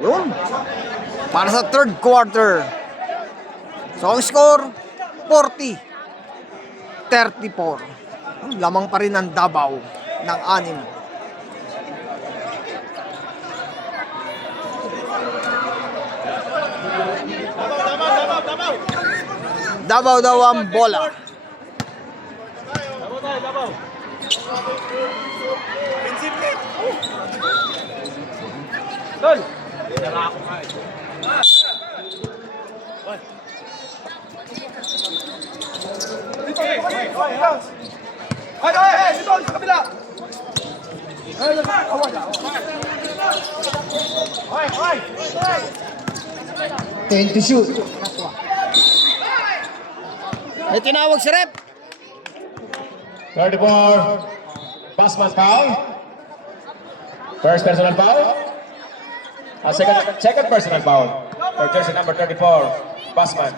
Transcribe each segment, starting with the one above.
Yun. Para sa third quarter. So, ang score, 40-34. Lamang pa rin ang Davao ng 6. Davao daw ang bola. Tol! Ay, dito sa kabila. Ay. 10 to shoot. May tinawag si Rep. 34, Passman foul. First personal foul. Second personal foul for jersey number 34, Passman.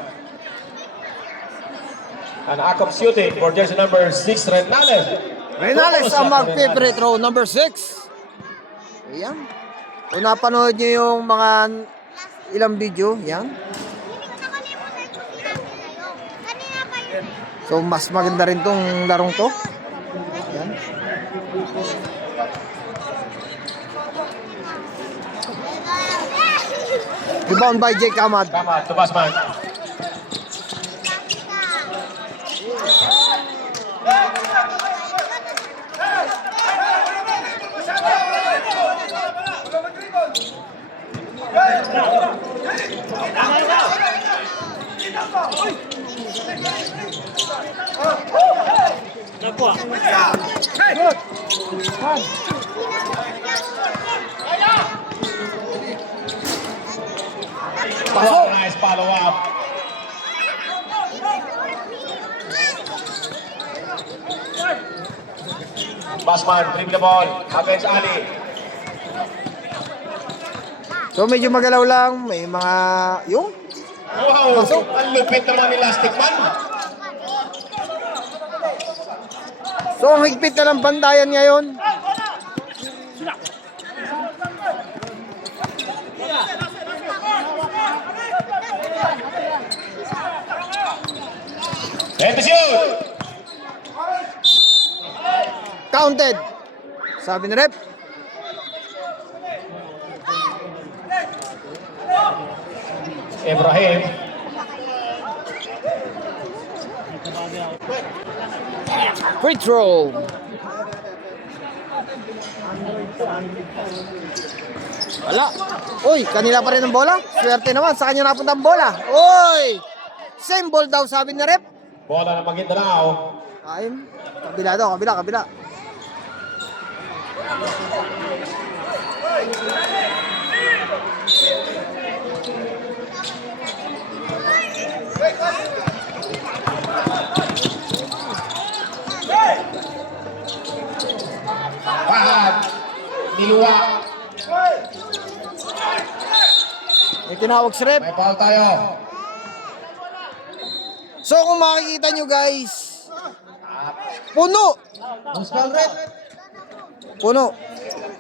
And act of shooting for jersey number 6, Renales. Renales ang mag-favorite row number 6. Ayan. Kung napanood nyo yung mga ilang video, yan. So, mas maganda rin tong larong to. Yan. Rebound by Jake Ahmad. Tama, to Passman. Pasok. Nice follow up. Passman, dribble the ball against Ali. So, medyo magalaw lang. May mga, yung, Wow, Pasok. ang lupit naman ni Elastic Man. so, ang higpit na ng bandayan ngayon. And to shoot. Counted. Sabi ni Rep. Ibrahim. Free throw. Wala. Uy, kanila pa rin ang bola. Swerte naman, sa kanya napunta ang bola. Uy! Same ball daw, sabi ni Rep. Bola ng Maguindanao. Ayun. Kabila daw, kabila. Pahad. Niluwa. May tinawag si Rep. May foul tayo. So kung makikita nyo guys, puno. Puno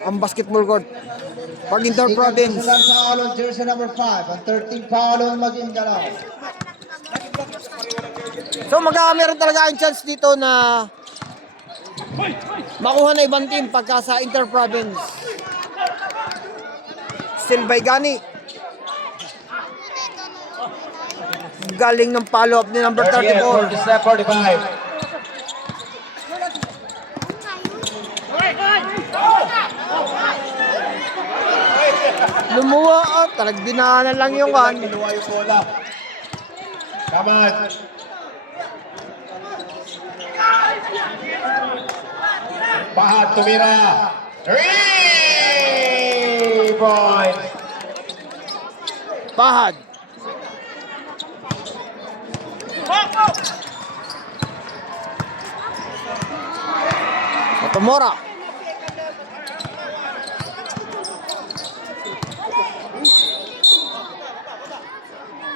ang basketball court. Pag inter-province. Foul on jersey number 5. Ang 13 foul on Maguindanao. So meron talaga ang chance dito na makuha na ibang team pagka sa inter-province. Still by Gani. Galing ng follow-up ni number 34. 45. Lumuwa at dinaanan lang yung kan. Niluwa yung bola. Kamad. Pahad tumira. 3 points. Pahad. Otomora.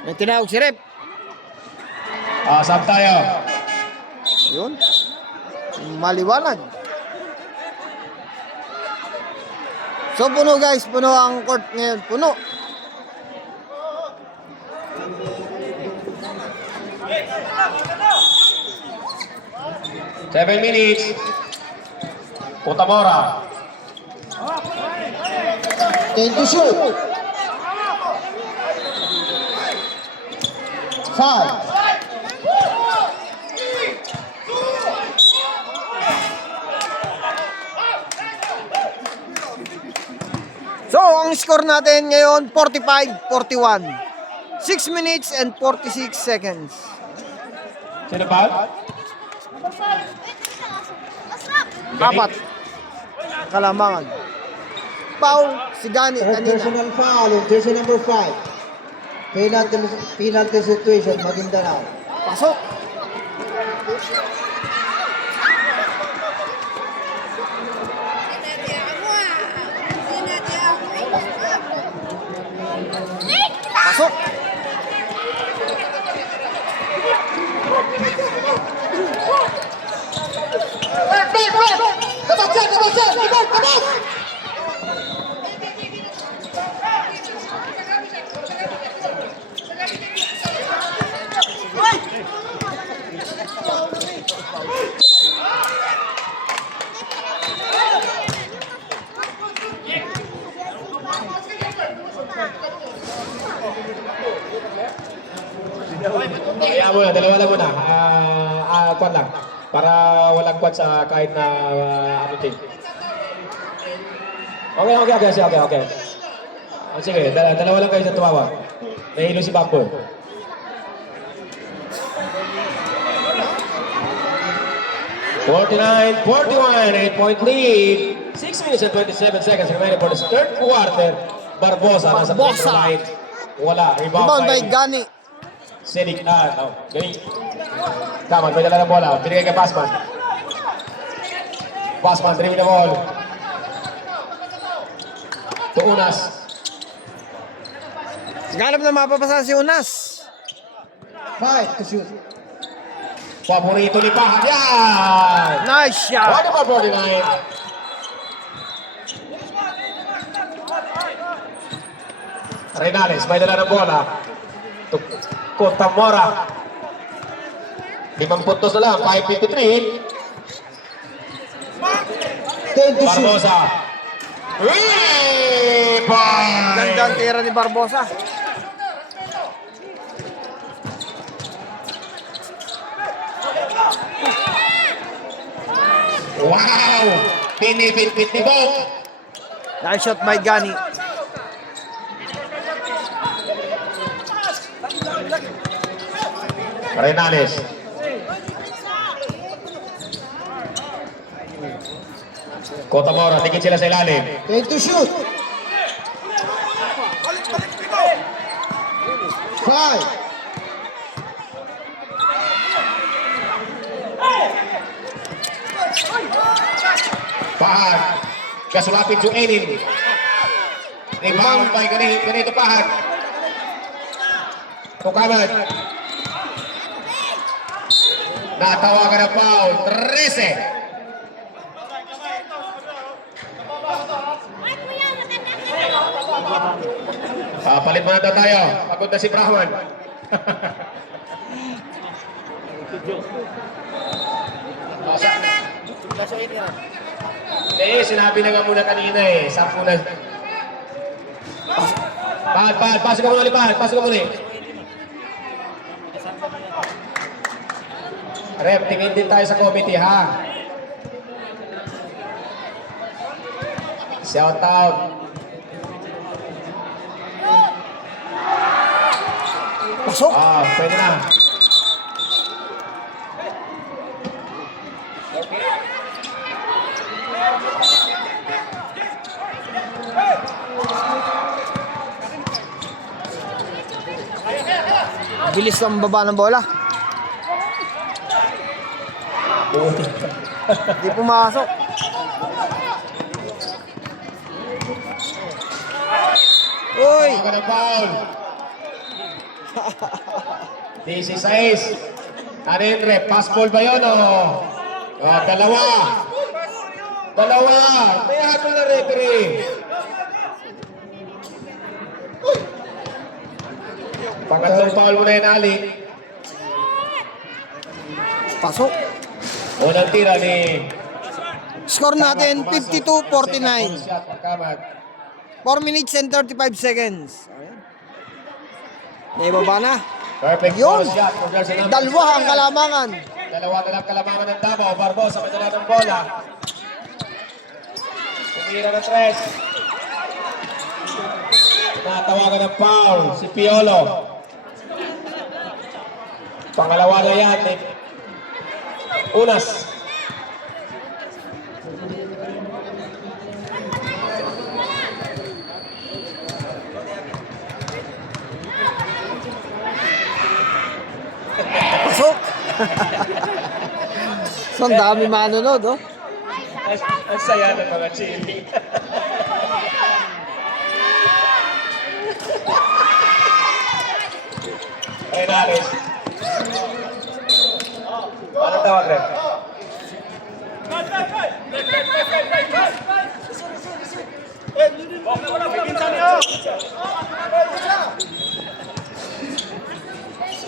May tinawag si Rep. Sab tayo. Yun. Maliwanag. So puno guys, puno ang court ngayon, puno. Seven minutes. Utamora. 10 to shoot. 5. So, ang score natin ngayon, 45-41. 6 minutes and 46 seconds. Sino ba? Apat. Kalamangan. Foul, si Gani Third kanina. personal foul on jersey number 5. Penalty situation, Maguindanao. Pasok. Pasok. Kaya muna, dalawa lang muna. Kwan lang. Para walang kwan sa kahit na ano team. Okay. Sige, dalawa lang kayo sa tumawa. Nahilo si Bamboy. (49-41), 8-point lead. 6 minutes and 27 seconds remaining for the third quarter. Barbosa nasa Barbosa. line. Wala. Rebound by Gani. Sedik na. Galing. Tama, may dala ng bola. Pinigay kay Pasman. Pasman, dribble the ball. To Unas. Ganap na mapapasa si Unas. 5 to shoot. Paborito ni Pahat. Yan! Nice shot. What about 49? Renales, may dala ng bola. To Cotamora. 5 puntos na lang, 5:53. 10 to shoot. Barbosa. Rebound! Gandang tira ni Barbosa. Wow! Pinipit-pit ni Bok. Nice shot by Gani. Renales. Cotamora, tingin sila sa ilalim. 10 to shoot. 5. Pahat. Kasulapit yung Enin. Rebound by ganito Pahat. Tukaman. Natawagan ng foul. 13. Palit muna daw tayo. Pagod na si Brahman. Sinabi na nga muna kanina eh. 10 na. Pahad. Pasok ka muna ulit, Pahad. Pasok ka muna eh. Rep, tingin din tayo sa committee, ha? Shout out. Pasok. Pwede na. Bilis ng baba ng bola. Hindi pumasok. Uy! Ako ng foul. 16. Ano yun, Rep? Pass ball ba yun, o? Dalawa. May hatol na referee. Pangatlong foul mo na yan, Ali. Pasok. Unang tira ni... Score natin, 52-49. Shot ng Kamag. 4 minutes and 35 seconds. Ayan. Naibaba na. Perfect Yun. ball shot. Congrats sa number Dalawa ang 7. kalamangan. Dalawa na lang kalamangan ng Davao. Barbosa may dala ng bola. Tumira na 3. Natawagan ng foul si Piolo. Pangalawa na yan. Unas. Pasok. So, ang dami manonood, oh. Ang saya ng mga chili. Renares. Ano tawag rin?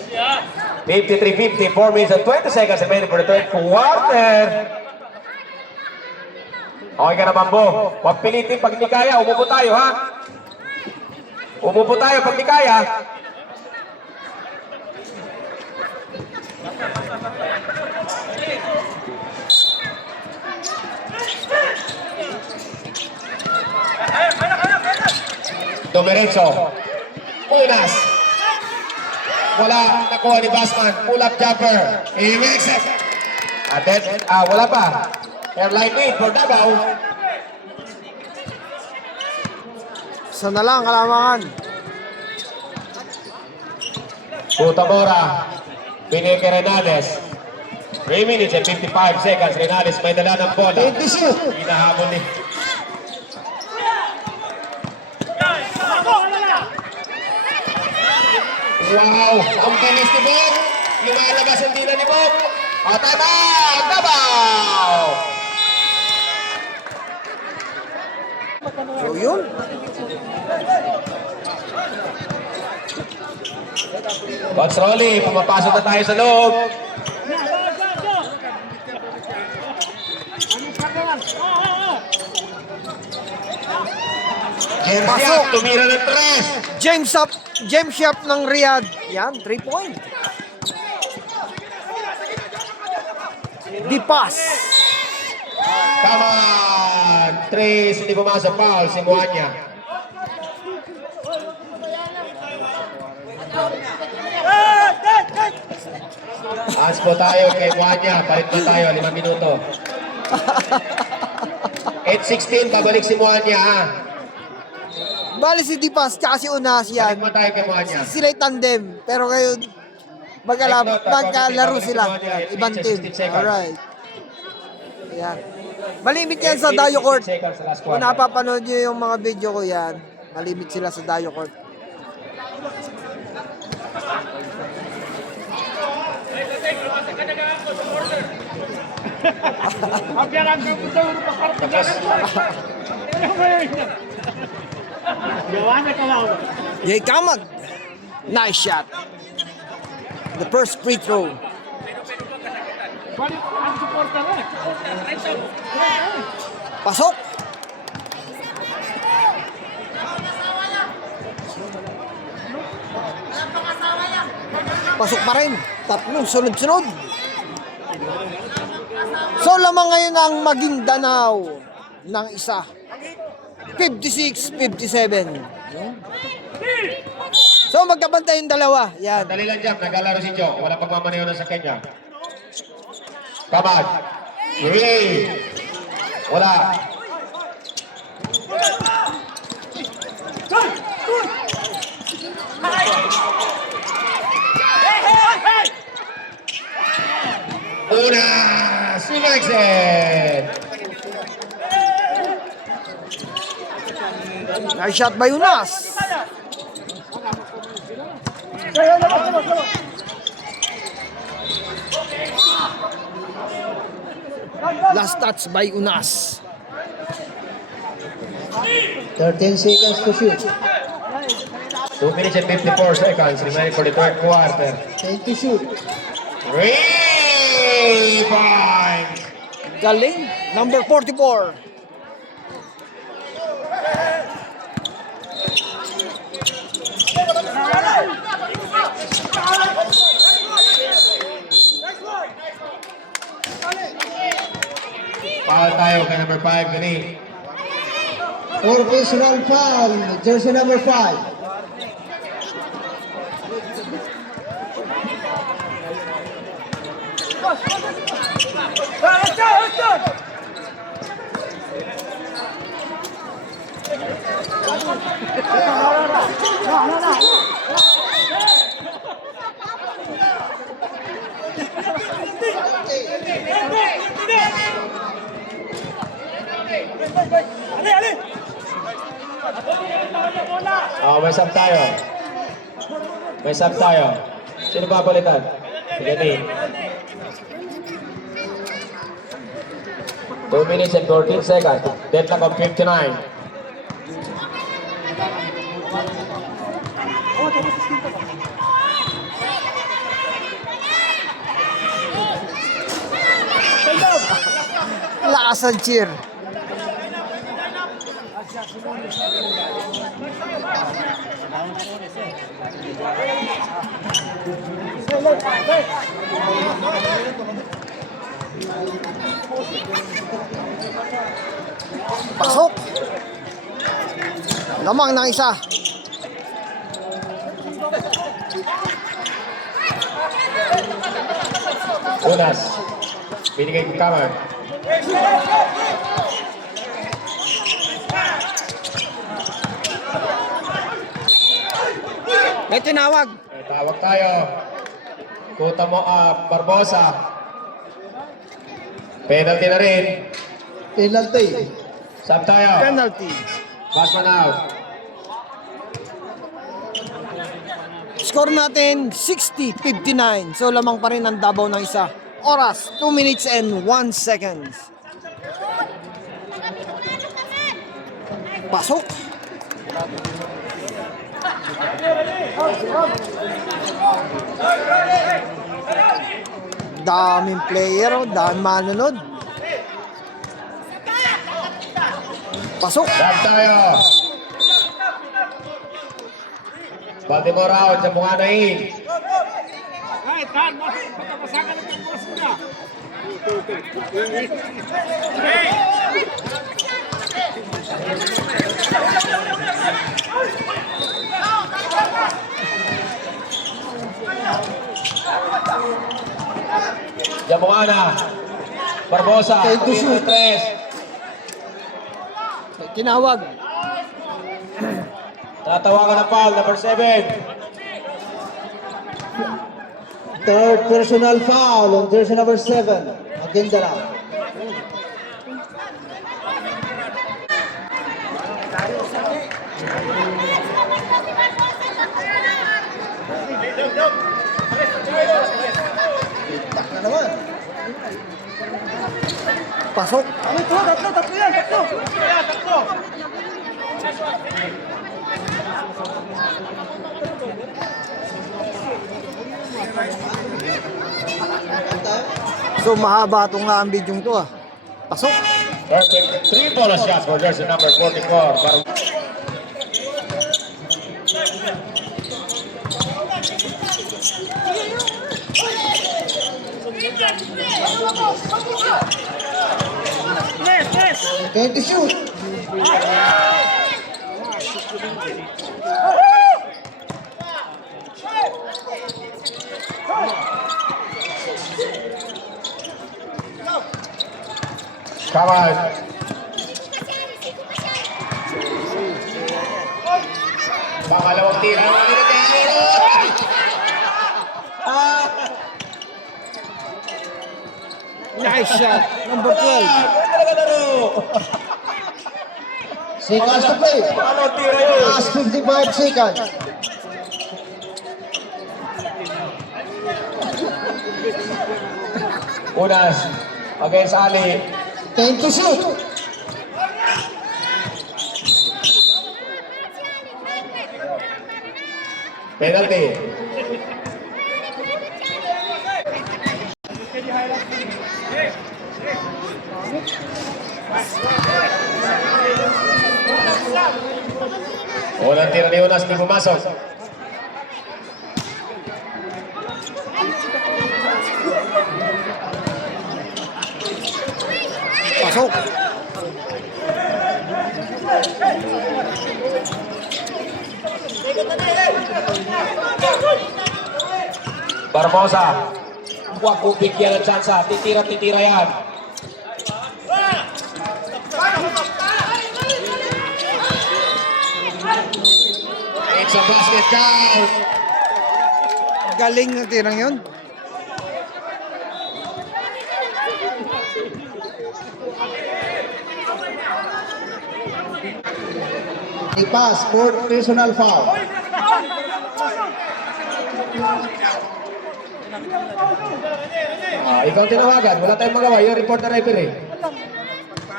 Yeah. 53-50, 4 minutes and 20 seconds remaining for the third quarter. Okay ka na, Bambo. Huwag pilitin pag hindi kaya. Umupo tayo, ha? Umupo tayo pag hindi kaya. Domerenzo. Unas. Wala nakuha ni Basman. Pull up jumper. He makes it. At then, wala pa. Airline lead for Davao. Isa na lang, kalamangan. Putamora. Bineke Renales. 3 minutes and 55 seconds. Renales may dala ng bola. Hinahabol ni. Wow! Ang bilis ni Bob! Lumalabas ang dila ni Bob! O, tama! Davao! So, yun. Coach Rolly, pumapasok na tayo sa loob. Pasok! Tumira ng 3. James Shop ng Riyadh. Yan, 3 point. Dipas. Come on! 3, hindi pumasok foul, si Muanya. As po tayo kay Muanya, palit po tayo, 5 minuto. 8:16, pabalik si Muanya, ha? Bali si Dipas, tsaka si Unas yan. Palit po tayo kay Muanya. Sila'y tandem. Pero ngayon, magkalaro sila. Ibang team. Alright. Ayan. Malimit yan sa Dayo Court. Kung napapanood nyo yung mga video ko yan, malimit sila sa Dayo Court. Yay Kamag. Nice shot. The first free throw. Pasok. Pasok pa rin. Tatlong sunod-sunod. So lamang ngayon ang Maguindanao ng isa. 56-57. So magkabantay yung dalawa. Yan. Dali lang dyan, naglalaro si Joe. Wala pagmamaneho na sa kanya. Kamag. Yay! Wala. Unas! He makes it! Nice shot by Unas. Last touch by Unas. 13 seconds to shoot. 2 minutes and 54 seconds remaining for the third quarter. 10 to shoot. 3 points. Galing. Number 44. Foul tayo kay number 5, Gani. For personal foul, jersey number 5. May sub tayo. May sub tayo. Sino ba palitan? Gani. 2 minutes and 14 seconds. Deadlock of 59. Lakas ang cheer. Pasok. Lamang ng isa. Unas. Binigay kong kamar. May tinawag. May tawag tayo. Kuta mo, Barbosa. Penalty na rin. Penalty. Sub tayo. Penalty. Pass man out. Score natin 60-59. So lamang pa rin ang Davao ng isa. Oras 2 minutes and 1 seconds. Pasok. Daming player, daming manunod. Pasok. Sub tayo. Baltimore out sa Bunganain. Jambuana. Barbosa. Take to shoot. 3. May tinawag. Tatawagan ng foul, number 7. Third personal foul on jersey number 7. Maguindanao. Tak na naman. Pasok. So mahaba itong nga ang video to ah. Pasok. Perfect 3-ball shot for jersey number 44. Para Going to shoot. come on. Pangalawang tira. Nice shot. Number 12. Seconds to play. Pangalawang tira yun. Last 55 seconds. Unas against Ali. 10 to shoot. Penalty. Unang tira ni Unas, di pumasok. Pasok. Barbosa. Huwag kong bigyan ng tsansa. Titira yan. It's a basket count. Galing ng tirang yun. A pass for personal foul. Ikaw ang tinawagan. Wala tayong magawa. Yung report na referee.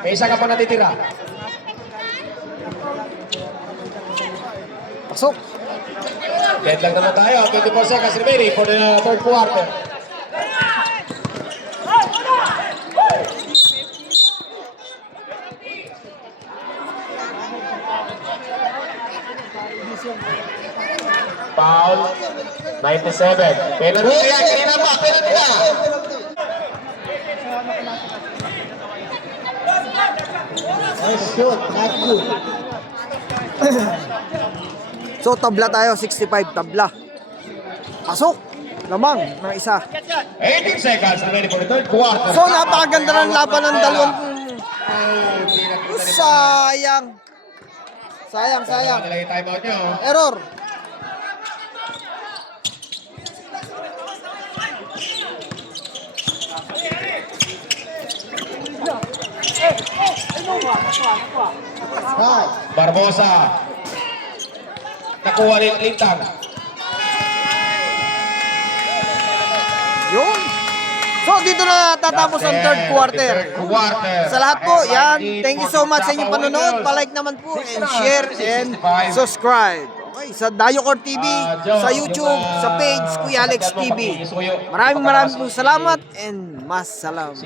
May isa ka pa natitira. Pasok. Dead lang naman tayo. 24 seconds remaining for the third quarter. Foul. 97. Penalty yan. Kanina pa. Penalty na. Nice shot, not good. So, tabla tayo. 65 tabla. Pasok. Lamang ng isa. 18 seconds remaining for the third quarter. So, napakaganda ng laban ng dalawang... Sayang. Sayang. Nilagay timeout nyo. Error. Five. Barbosa. Nakuha ni Lintang. Yun. So, dito na tatapos ang third quarter. Sa lahat po, yan. Thank you so much sa inyong panonood. Palike naman po and share and subscribe. Okay, sa Dayocor TV, sa YouTube, sa page Kuya Alex TV. Maraming po salamat and mas salam.